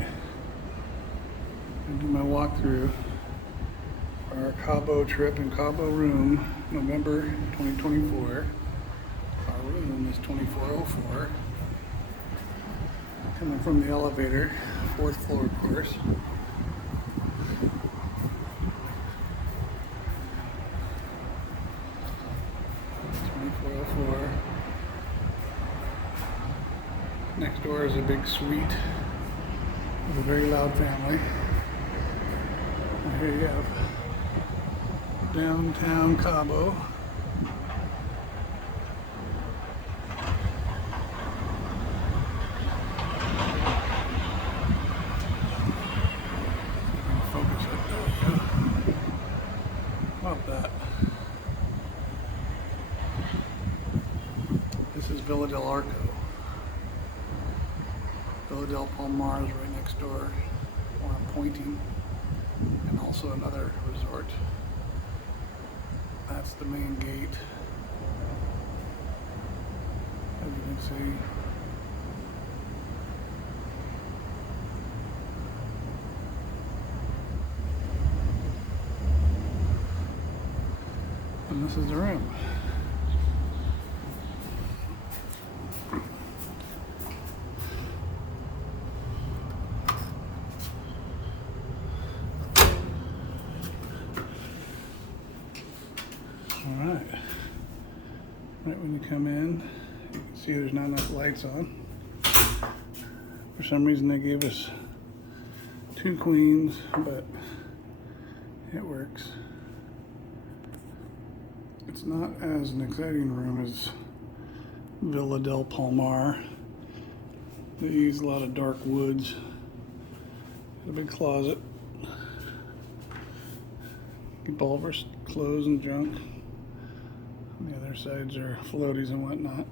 I'll do my walkthrough for our Cabo trip in Cabo room, November 2024. Our room is 2404. Coming from the elevator, 4th floor, of course. Next door is a big suite with a very loud family. And here you have downtown Cabo. Focus it. There we go. Love that. This is Villa del Arco. Villa del Palmar is right next door, where I'm pointing, and also another resort. That's the main gate, as you can see. And this is the room. Alright, right when you come in, you can see there's not enough lights on. For some reason they gave us 2 queens, but it works. It's not as an exciting room as Villa del Palmar. They use a lot of dark woods. A big closet. Keep all of our clothes and junk. The other sides are floaties and whatnot.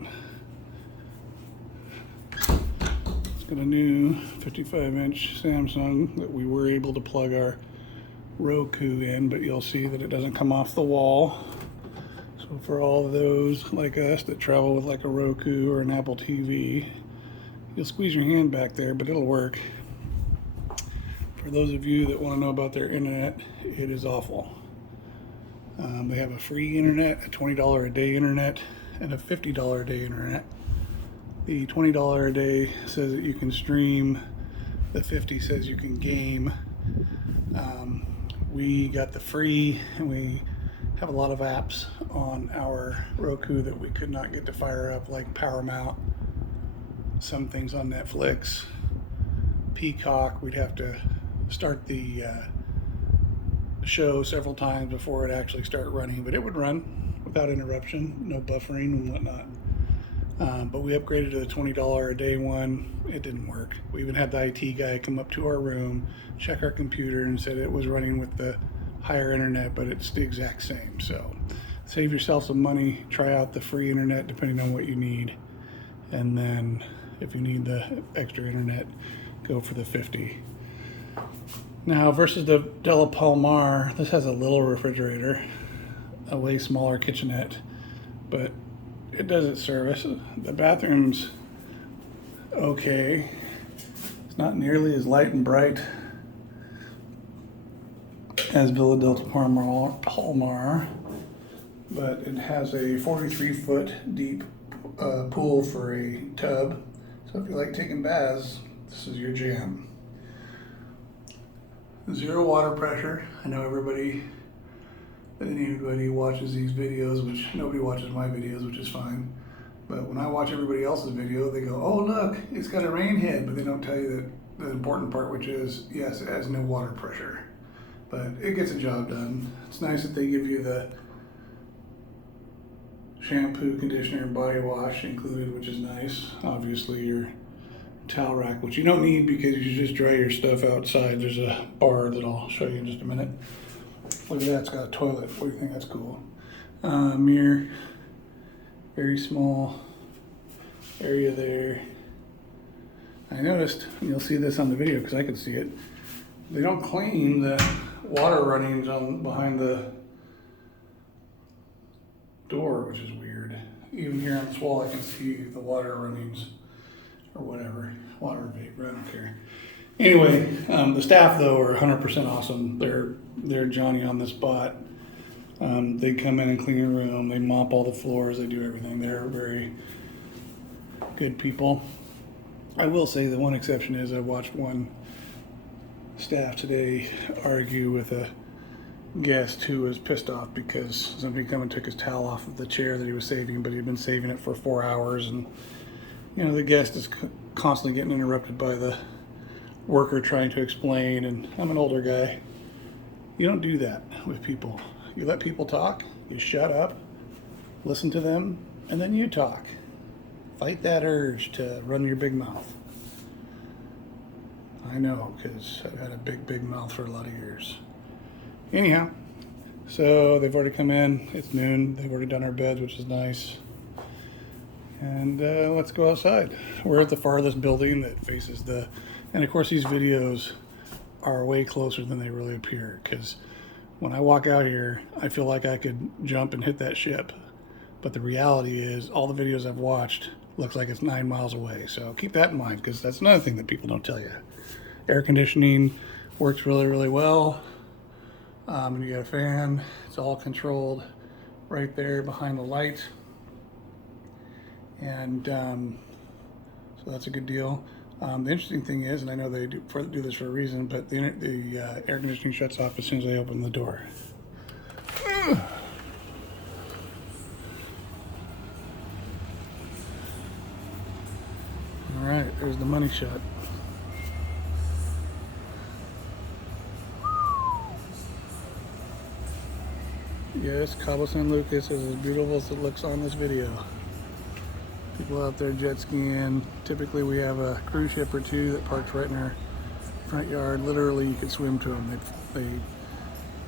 It's got a new 55-inch Samsung that we were able to plug our Roku in, but you'll see that it doesn't come off the wall. So for all of those like us that travel with like a Roku or an Apple TV, you'll squeeze your hand back there, but it'll work. For those of you that want to know about their internet, it is awful. They have a free internet, a $20 a day internet, and a $50 a day internet. The $20 a day says that you can stream, the $50 says you can game. We got the free, and we have a lot of apps on our Roku that we could not get to fire up, like Paramount, some things on Netflix, Peacock. We'd have to start the show several times before it actually start running, but it would run without interruption, no buffering and whatnot. But we upgraded to the $20 a day one. It didn't work. We even had the IT guy come up to our room, check our computer, and said it was running with the higher internet, but it's the exact same. So save yourself some money, try out the free internet depending on what you need, and then if you need the extra internet, go for the $50. Now, versus the Del Palmar, this has a little refrigerator, a way smaller kitchenette, but it does its service. The bathroom's okay. It's not nearly as light and bright as Villa del Palmar, but it has a 43-foot deep pool for a tub. So if you like taking baths, this is your jam. 0 water pressure. I know anybody watches these videos, which nobody watches my videos, which is fine. But when I watch everybody else's video, they go, oh look, it's got a rain head, but they don't tell you that the important part, which is, yes, it has no water pressure. But it gets a job done. It's nice that they give you the shampoo, conditioner, and body wash included, which is nice. Obviously your towel rack, which you don't need because you just dry your stuff outside. There's a bar that I'll show you in just a minute. Look at that, it's got a toilet. What do you think? That's cool. Mirror, very small area there. I noticed, and you'll see this on the video because I could see it, they don't clean the water runnings on behind the door, which is weird. Even here on this wall I can see the water runnings or whatever, water vapor, I don't care. Anyway, the staff though are 100% awesome. They're Johnny on the spot. They come in and clean your room. They mop all the floors. They do everything. They're very good people. I will say the one exception is I watched one staff today argue with a guest who was pissed off because somebody come and took his towel off of the chair that he was saving, but he'd been saving it for 4 hours, and the guest is constantly getting interrupted by the worker trying to explain, and I'm an older guy. You don't do that with people. You let people talk, you shut up, listen to them, and then you talk. Fight that urge to run your big mouth. I know, because I've had a big mouth for a lot of years. Anyhow, so they've already come in. It's noon. They've already done our beds, which is nice. And let's go outside. We're at the farthest building that faces the... And of course, these videos are way closer than they really appear, because when I walk out here, I feel like I could jump and hit that ship. But the reality is, all the videos I've watched looks like it's 9 miles away. So keep that in mind, because that's another thing that people don't tell you. Air conditioning works really well. And you got a fan. It's all controlled right there behind the light. And so that's a good deal. The interesting thing is, and I know they do this for a reason, but the air conditioning shuts off as soon as I open the door. All right, there's the money shot. Yes, Cabo San Lucas is as beautiful as it looks on this video. People out there jet skiing. Typically we have a cruise ship or two that parks right in our front yard. Literally you could swim to them.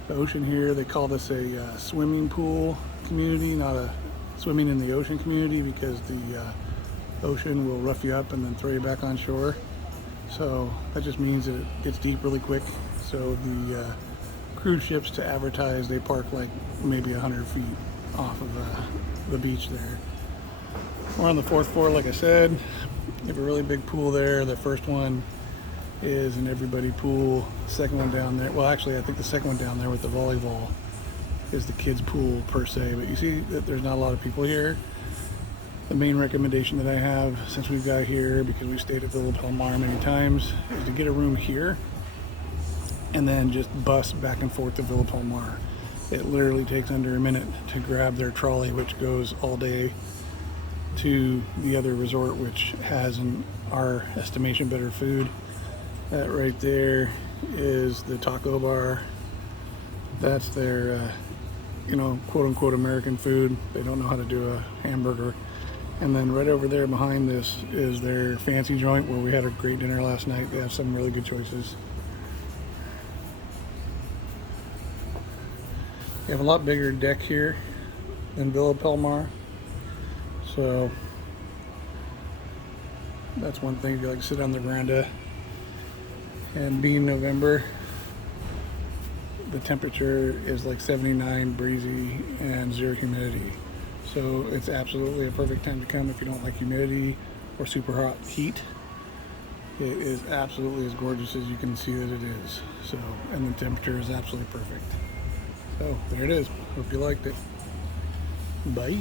The ocean here, they call this a swimming pool community, not a swimming in the ocean community, because the ocean will rough you up and then throw you back on shore. So that just means that it gets deep really quick. So the cruise ships, to advertise, they park like maybe 100 feet off of the beach there. We're on the 4th floor, like I said. You have a really big pool there. The first one is an everybody pool. The second one down there, well actually I think the second one down there with the volleyball is the kids pool per se, but you see that there's not a lot of people here. The main recommendation that I have since we've got here, because we've stayed at Villa Palmar many times, is to get a room here and then just bus back and forth to Villa Palmar. It literally takes under a minute to grab their trolley, which goes all day to the other resort, which has, in our estimation, better food. That right there is the taco bar. That's their quote-unquote American food. They don't know how to do a hamburger. And then right over there behind this is their fancy joint, where we had a great dinner last night. They have some really good choices. They have a lot bigger deck here than Villa Palmar. So that's one thing, if you like to sit on the veranda. And being November, the temperature is like 79, breezy, and 0 humidity. So it's absolutely a perfect time to come if you don't like humidity or super hot heat. It is absolutely as gorgeous as you can see that it is. So, and the temperature is absolutely perfect. So there it is. Hope you liked it. Bye.